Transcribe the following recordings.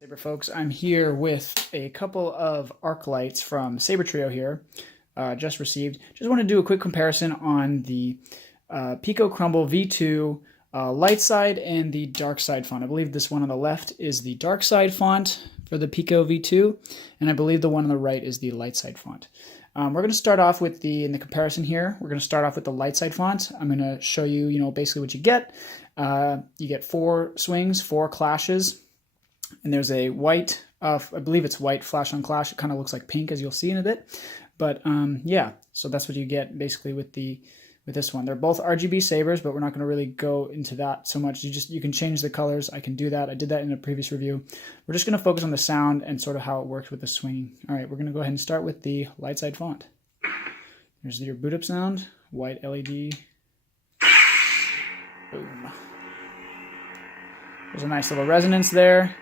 Saber folks, I'm here with a couple of arc lights from Saber Trio here, just received. Just want to do a quick comparison on the Pico Crumble V2 Lightside and the Darkside font. I believe this one on the left is the Darkside font for the Pico V2, and I believe the one on the right is the Lightside font. We're going to start off with in the comparison here, we're going to start off with the Lightside font. I'm going to show you, basically what you get. You get 4 swings, 4 clashes. And there's a white, I believe it's white flash on clash. It kind of looks like pink, as you'll see in a bit. But yeah, so that's what you get basically with this one. They're both RGB sabers, but we're not going to really go into that so much. You can change the colors. I can do that. I did that in a previous review. We're just going to focus on the sound and sort of how it works with the swinging. All right, we're going to go ahead and start with the Lightside font. There's your boot up sound, white LED. Boom. There's a nice little resonance there.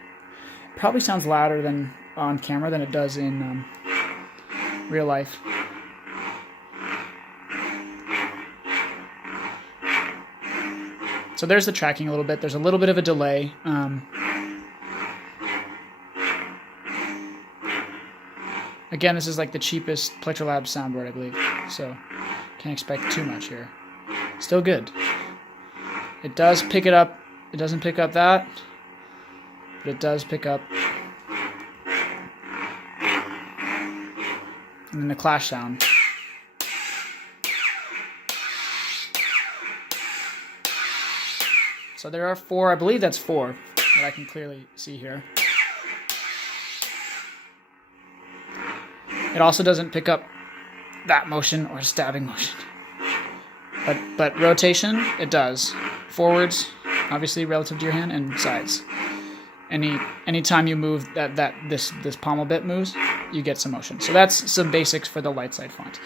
Probably sounds louder than on camera than it does in real life. So there's the tracking a little bit. There's a little bit of a delay. Again, this is like the cheapest Plectrolab soundboard, I believe. So can't expect too much here. Still good. It does pick it up. It doesn't pick up that. But it does pick up. And then the clash sound. So there are 4, I believe that's 4 that I can clearly see here. It also doesn't pick up that motion or stabbing motion. But rotation, it does. Forwards, obviously relative to your hand, and sides. Anytime you move this pommel bit moves, you get some motion. So that's some basics for the Lightside font.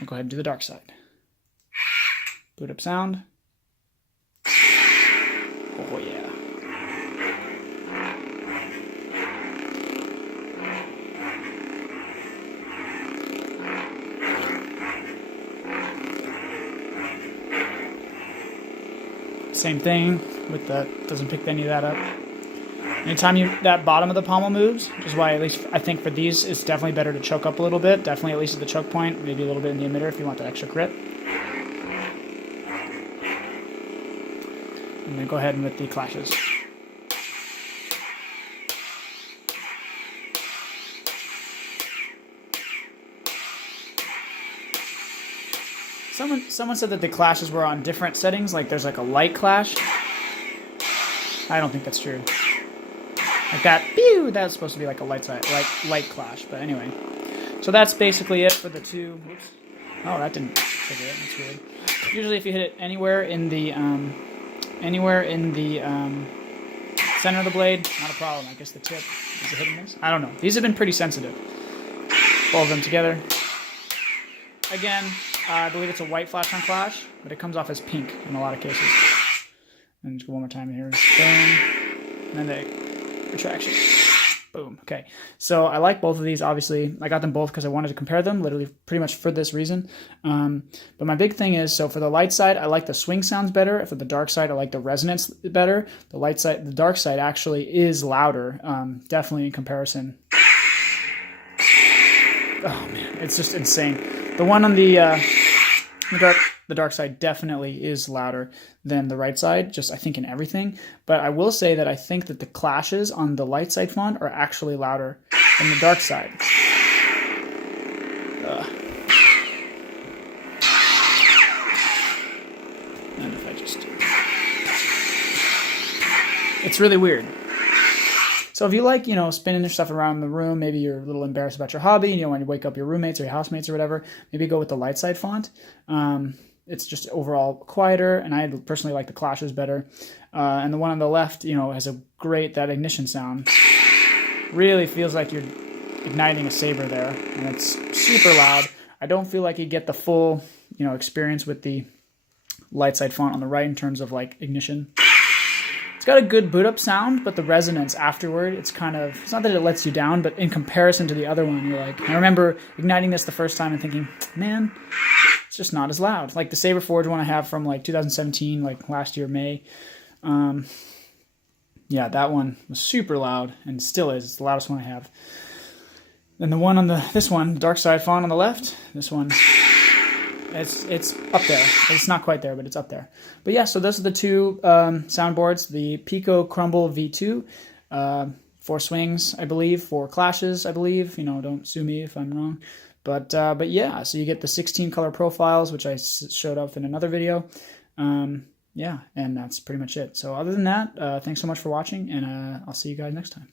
We'll go ahead and do the Darkside. Boot up sound. Oh yeah. Same thing with the, doesn't pick any of that up. Anytime that bottom of the pommel moves, which is why at least I think for these it's definitely better to choke up a little bit. Definitely at least at the choke point, maybe a little bit in the emitter if you want that extra crit. And then go ahead and with the clashes. Someone said that the clashes were on different settings, like there's like a light clash. I don't think that's true. Like that, pew, that's supposed to be like a light clash, but anyway. So that's basically it for the 2. Whoops. Oh, that didn't trigger it. That's weird. Usually, if you hit it anywhere in the center of the blade, not a problem. I guess the tip is it hitting this. I don't know. These have been pretty sensitive. Both of them together. Again, I believe it's a white flash on clash, but it comes off as pink in a lot of cases. And just go one more time here. Boom. And then the retraction. Boom. Okay. So I like both of these, obviously. I got them both because I wanted to compare them, literally pretty much for this reason. But my big thing is, so for the light side, I like the swing sounds better. For the dark side, I like the resonance better. The light side, the dark side actually is louder, definitely in comparison. Oh man, it's just insane. The one on the dark side definitely is louder than the right side, just I think in everything. But I will say that I think that the clashes on the light side font are actually louder than the dark side. And if I just... It's really weird. So if you like, spinning your stuff around the room, maybe you're a little embarrassed about your hobby, and you want to wake up your roommates or your housemates or whatever, maybe go with the Lightside font. It's just overall quieter, and I personally like the clashes better. And the one on the left, has that ignition sound. Really feels like you're igniting a saber there, and it's super loud. I don't feel like you get the full, experience with the Lightside font on the right in terms of like ignition. It's got a good boot up sound, but the resonance afterward, it's not that it lets you down, but in comparison to the other one, you're like, I remember igniting this the first time and thinking, man, it's just not as loud. Like the Saber Forge one I have from like 2017, like last year, May. Yeah, that one was super loud and still is. It's the loudest one I have. And the one on this one, Darkside Sound on the left, this one, it's up there. It's not quite there, but it's up there. But yeah, so those are the two soundboards, the Pico Crumble V2, 4 swings, I believe, 4 clashes, I believe. You know, don't sue me if I'm wrong. But yeah, so you get the 16 color profiles, which I showed up in another video. Yeah, and that's pretty much it. So other than that, thanks so much for watching, and I'll see you guys next time.